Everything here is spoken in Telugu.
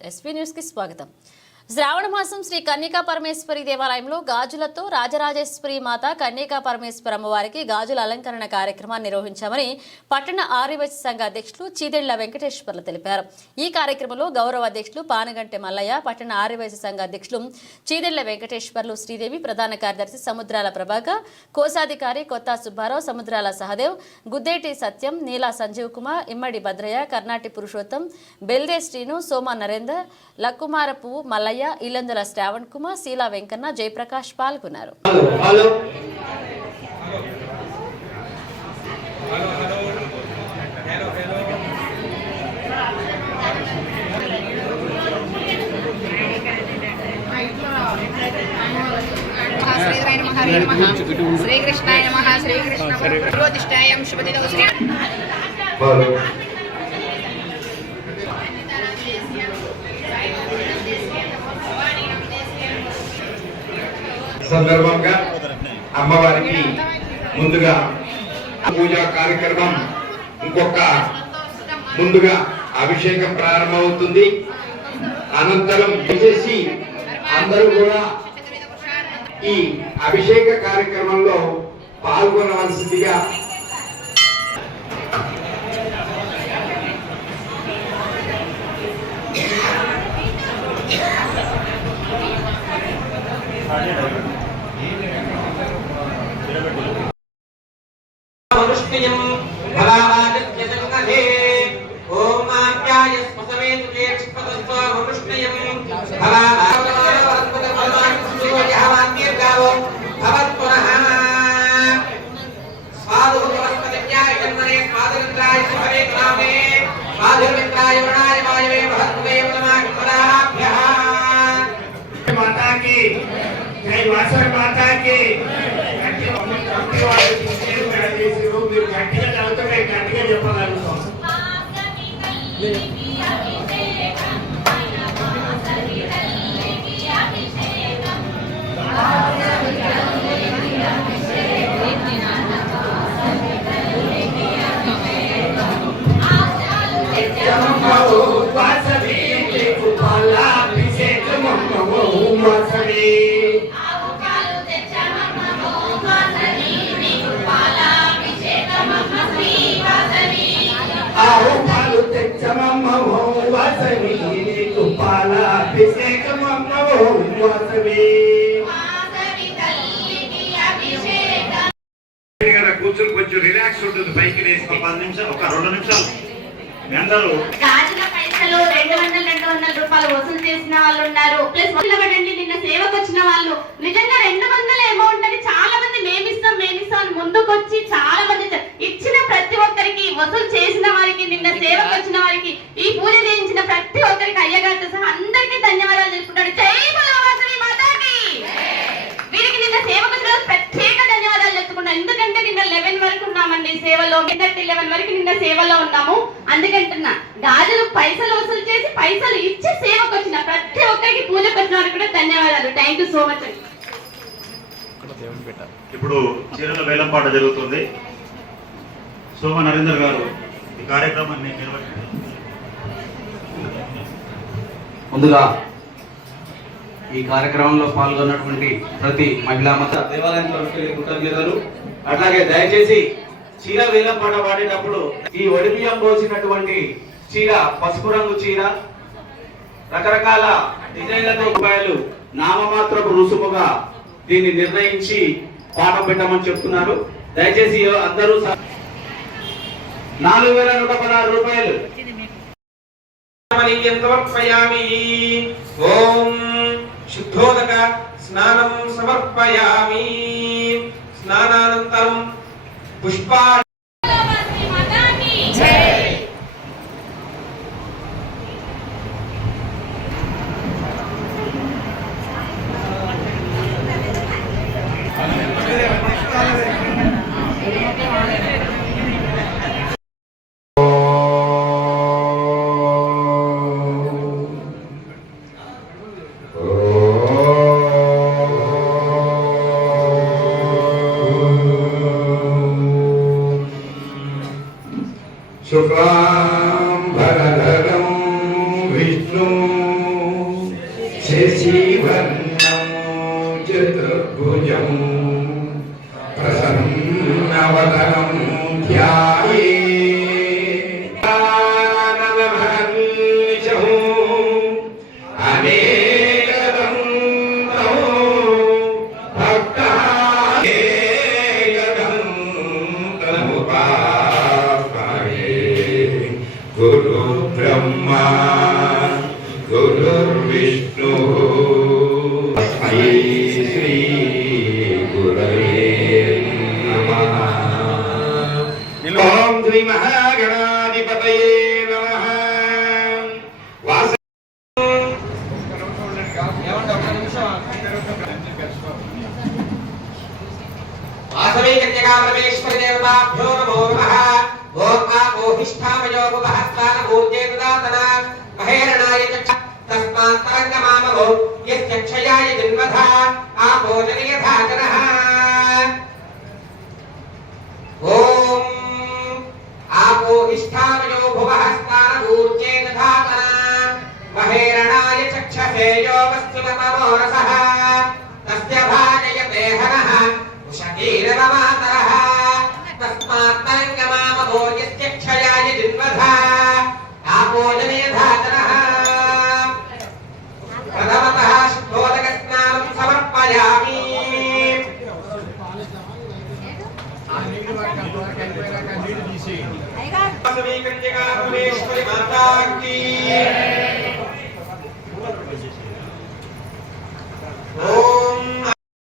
ఎస్పీ న్యూస్ కి స్వాగతం. శ్రావణ మాసం శ్రీ కన్యకా పరమేశ్వరి దేవాలయంలో గాజులతో రాజరాజేశ్వరి మాత కన్యకా పరమేశ్వర అమ్మవారికి గాజుల అలంకరణ కార్యక్రమాన్ని నిర్వహించామని పట్టణ ఆర్యవైశ్య సంఘ అధ్యక్షులు చీదెళ్ల వెంకటేశ్వర్లు తెలిపారు. ఈ కార్యక్రమంలో గౌరవ అధ్యక్షులు పానగంటి మల్లయ్య, పట్టణ ఆర్యవైశ్య సంఘ అధ్యక్షులు చీదెళ్ల వెంకటేశ్వర్లు, శ్రీదేవి, ప్రధాన కార్యదర్శి సముద్రాల ప్రభాకర్, కోశాధికారి కొత్త సుబ్బారావు, సముద్రాల సహదేవ్, గుద్దేటి సత్యం, నీలా సంజీవ్ కుమార్, ఇమ్మడి భద్రయ్య, కర్ణాటి పురుషోత్తం, బెల్దే శ్రీను, సోమ నరేందర్, లక్కుమారపు మల్లయ్య, ఇల్లందుల శ్రావణ్ కుమార్, శీలా వెంకన్న, జయప్రకాష్ పాల్గొన్నారు. శ్రీకృష్ణాయ నమః. శ్రీకృష్ణ జ్యోతిష్టాయం శుభదినో శ్రీ సందర్భంగా అమ్మవారికి ముందుగా పూజా కార్యక్రమం ముందుగా అభిషేకం ప్రారంభమవుతుంది. అనంతరం చేసి అందరూ కూడా ఈ అభిషేక కార్యక్రమంలో పాల్గొనవలసిందిగా మీరు గట్టిగా చదువుతుంటే గట్టిగా చెప్పగలుగుతాం. కూర్చొని కొంచెం రిలాక్స్ ఉంటుంది. పైకి వేసి ఒక 10 నిమిషాలు, ఒక 2 నిమిషాలు అందరూ గాజుల పైసలు 200 రూపాయలు వసూలు చేసిన వాళ్ళు ఉన్నారు. ప్లస్ నిన్న సేవకు వచ్చిన వాళ్ళు నిజంగా 200 అమౌంట్ అని చాలా మంది మేమిస్తాం అని ముందుకొచ్చి చాలా మంది ఇచ్చిన ప్రతి ఒక్కరికి, వసూలు చేసిన వారికి, నిన్న సేవకు వచ్చిన వారికి, ఈ పూజ చేయించిన ప్రతి ఒక్కరికి అయ్యగారితో సహా అందరికీ ధన్యవాదాలు తెలుపుకుంటాడు. జై బలవాసవి మాతాకి. వీరికి నిన్న సేవకు వచ్చిన ప్రత్యేక ధన్యవాదాలు చెప్పుకుంటాం. ఎందుకంటే నిన్న 11 వరకు ఉన్నామండి సేవలో, 11 వరకు నిన్న సేవలో ఉన్నాము. అందుకంటున్నా గాజులు పైసలు వసూలు చేసి పైసలు ఇచ్చి సేవకు వచ్చిన ప్రతి ఒక్కరికి, పూజకు వచ్చిన వారికి కూడా ధన్యవాదాలు. థ్యాంక్ యూ సో మచ్ అండి. ఇప్పుడు చీరల వేలంపాట జరుగుతుంది. సోమ నరేందర్ గారు ఈ కార్యక్రమాన్ని నిర్వహించారు. ముందుగా ఈ కార్యక్రమంలో పాల్గొన్నటువంటి ప్రతి మహిళా మత దేవాలయంలోకి కృతజ్ఞతలు. అట్లాగే దయచేసి చీర వేలంపాట వాడేటప్పుడు ఈ ఒడిబియ్యం పోసినటువంటి చీర, పసుపు రంగు చీర, రకరకాల డిజైన్లతో రూపాయలు నామమాత్రపు రుసుముగా దీన్ని నిర్ణయించి పాఠం పెట్టమని చెప్తున్నారు. దయచేసి అందరూ 4116 రూపాయలు. ఓం శుద్ధోదక స్నానం సమర్పయామి. స్నానానంతరం పుష్పా శశివర్ణం చతుర్భుజం ప్రసన్నవదనం ధ్యాయే ఆననమహర్నిశం అనేకదంతం భక్తాయేకదంతముపాస్మహే గురు బ్రహ్మా గురుర్విష్ణు శ్రీ గురవే నమః. ఓం శ్రీ మహాగణాధిపతయే నమః. వాస వాసవే కన్యకాపరమేశ్వరి దేవతాభ్యో నమో నమః. ఓం ఆపోహిష్ఠామయోపహస్వాన మూర్తే దదాతన మహేరణాయ చక్ష తస్మాత్ తరంగమామభో యస్య క్షయాయ జన్మధ ఆపోజనయథా జనః. ఓం ఆపోహిష్ఠామయోపహస్వాన మూర్తే దదాతన మహేరణాయ చక్షసే యో వస్తుమతమోరసః తస్య భాజయతే హనః ఉషకీరవమాతరః తస్మాత్ తరంగమామభో యస్య క్షయాయ జన్మధ ఆపోజనయథా జనః. ప్రథమతః శుద్ధోదకస్నానం సమర్పయామి. వాసవి కన్యకా పరమేశ్వరి మాతా కీ